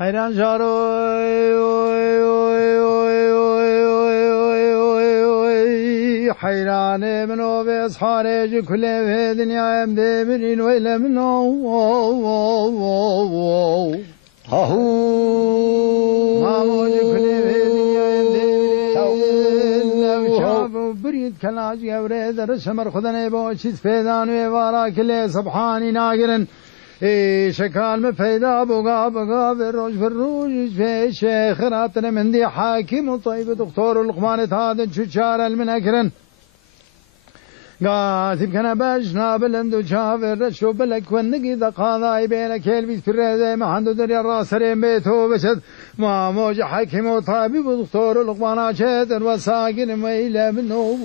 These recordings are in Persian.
حیران جارو حیران منو به خارج کل دنیا دمرین ویل منو هاهو ما موج کل دنیا دمرین شاب برید کلاج گوره در شمر خدای با چیز پیدا نوی وارا کل سبحانی ناگرن شكال ما فيدا بقى في الروج في شيخ راتنا مندي حاكم وطيب دكتور لقمان هذا شجار المنكرن قاتب كان باجنا بلندو شافر شو بلك ونقي ذا قاضي بينك يلبس في الرزاي ما عنده دريا الراسرين بيته بشد ما موج حاكم وطبيب ودكتور لقمان شادر وساكن ما إلى منه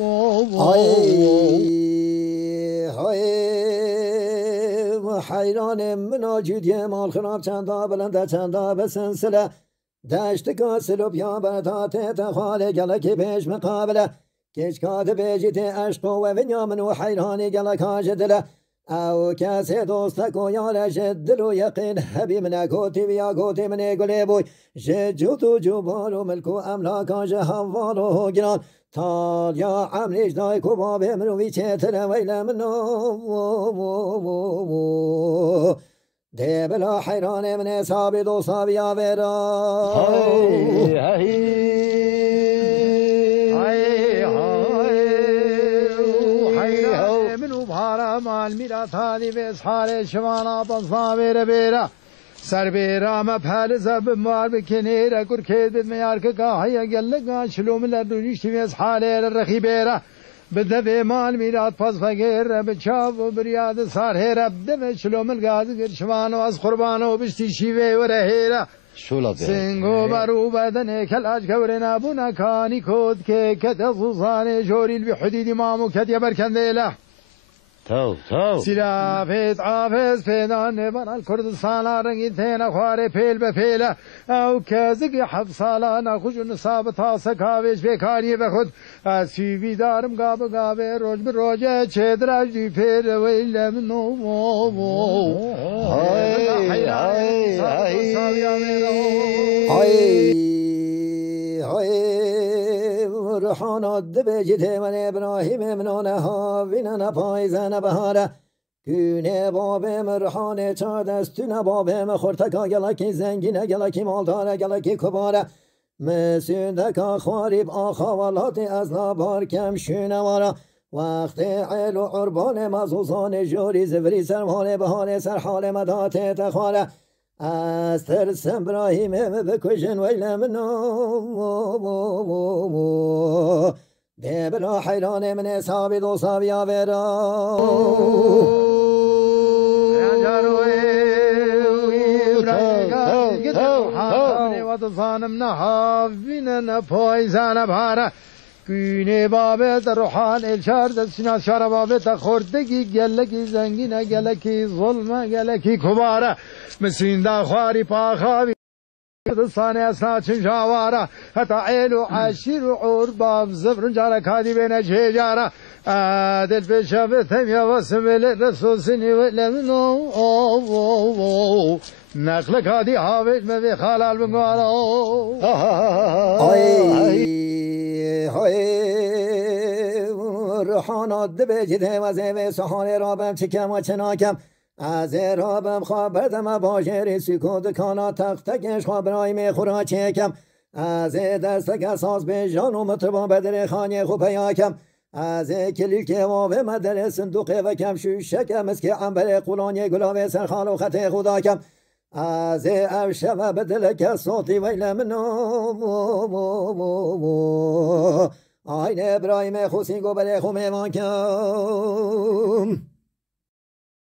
حیران مناجید مال خراب چندا بلند چندا بسنسله دشت کاسل و پیابر تا تخوال گلکی پیش مقابله کش کاد بیجیت عشق و ونیامن و حیرانی گلکاج دله او کسی دوستک و یارش دل و یقین حبی من کوتی بیا کوتی من گلی بوی جوت و جوبار و ملک و املاکاج حوال و گران تال یا عمریش دای کو باب منوی چتر ویل منو ده بلا حیران من صابی دو صابی آورا حیران منو بھارا مال میرا تالی به سحار شوانا بصابر بیرا سر بیرا ما پهل زب مار بکنیره کر کید میار که گاهی گلگا شلوم لردونیش تیمیز حاله الرخی بیرا بده به مال میرات پس فقیر بچاو و بریاد سار هیره بده به شلوم الگاز گرشوانو از قربانو بشتی شیوه و رهیره سنگو برو بدن کلاج کورنا بونا کانی کود که کت صوصانه جوریل بحدید مامو کت یبرکنده له سلافت عافز فيدان برا الكردستان رنگی تینا خواره پیل به پیله او کازگی حب سالانه خوش نصاب تاسه کاوش بیکاری بخود سیوی دارم گابه روز به روزه چه درجی پیر ویل منو روحانا دبجت من ابراهیم منانه ها وینن پایزن بهاره گونه بابم روحانه چار دستونه بابم خورتکا گلکی زنگینه گلکی مالداره گلکی کباره مسیدکا خواریب آخوالات از نابار کم شونه واره وقت عیل و عربان مزوزان جوری زوری سرحال بهانه سرحال مدات تخواره از ترسم ابراهیم بکشن ویل منو ده بلا حیران من صابی دو صابی آورا ظانم نهاوین نپایزن باره گونه بابت روحان الشار دستنا شار بابت خوردگی گلکی زنگینه گلکی ظلمه گلکی کباره مسین دا خواری پاخاوی دستانه اسنا چنجاواره حتی عیل و عشیر و عرباب زفرن جاره کادی بین چه جاره دل بشافتم یا واسم رسول سنی و لمنو نقل کادی حاوج موی خالال بنگوارا روحانات دبجده و زیوه سحانه رابم چکم و چناکم از رابم خوابردم باجری سکوت کانا تختکش خوابرای میخورا چکم از دستک اساس به جان و مطبا بدر خانه خوب یاکم از کلیک واوه مدر صندوق و کم شوشکم از که عنبر قولانی گلاوه سرخال و خط خدا کم از اوشه و بدلک صوتی ویل منو آین ابراهیم خوسین گو بره خو میوان کم